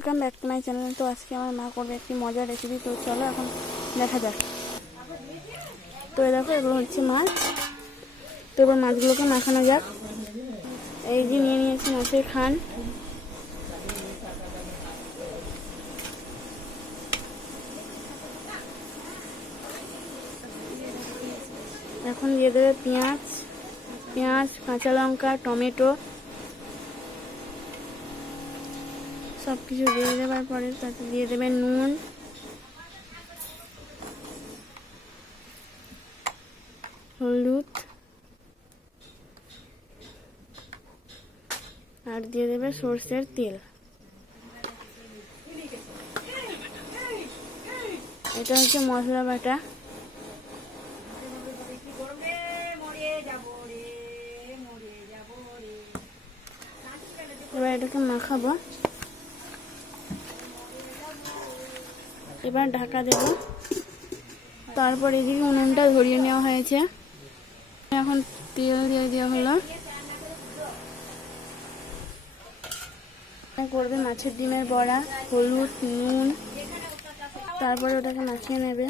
Welcome back to my channel তো আজকে আমার মা করবে একটি মজার রেসিপি তো চলো এখন দেখা যাক। তো এই দেখো, এগুলো হচ্ছে মাছ। তো এবার মাছগুলোকে মাখানো যাক। এই যে নিয়ে নিয়েছি মাছের খান। এখন দিয়ে দেবে পেঁয়াজ। পেঁয়াজ, কাঁচা লঙ্কা, টমেটো। সব কিছু দিয়ে দেওয়ার পরে তাতে দিয়ে দেবেন নুন। হলুদ। আর দিয়ে দেবে সর্ষের তেল। এটা হচ্ছে মশলা বাটা। এবার এটাকে মাখাবো। এবার ঢাকা দেব। তারপর এদিকে উনুনটা ধরিয়ে নেওয়া হয়েছে। এখন তেল দিয়ে দেওয়া হলো। করবে মাছের ডিমের বড়া, হলুদ, নুন। তারপরে ওটাকে মাখিয়ে নেবে।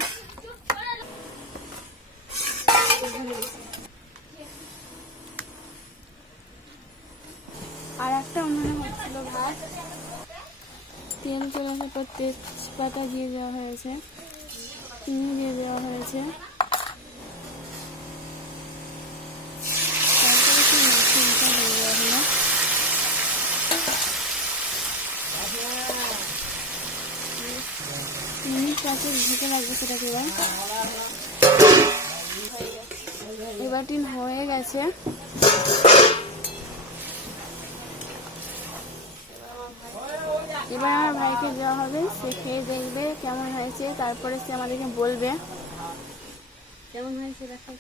আর একটা উনুনে হচ্ছিল ভাত। তেল চলে আসার তেজপাতা দিয়ে দেওয়া হয়েছে। চিনি দিয়ে দেওয়া হয়েছে। তারপরে সেই মাছটা দিয়ে দেওয়া হলো। মিনিট লাগবে সেটাকে এবার। এবার টিন হয়ে গেছে। এবার আমার ভাইকে দেওয়া হবে, সে খেয়ে দেখবে কেমন হয়েছে, তারপরে সে আমাদেরকে বলবে। কেমন হয়েছে? দেখা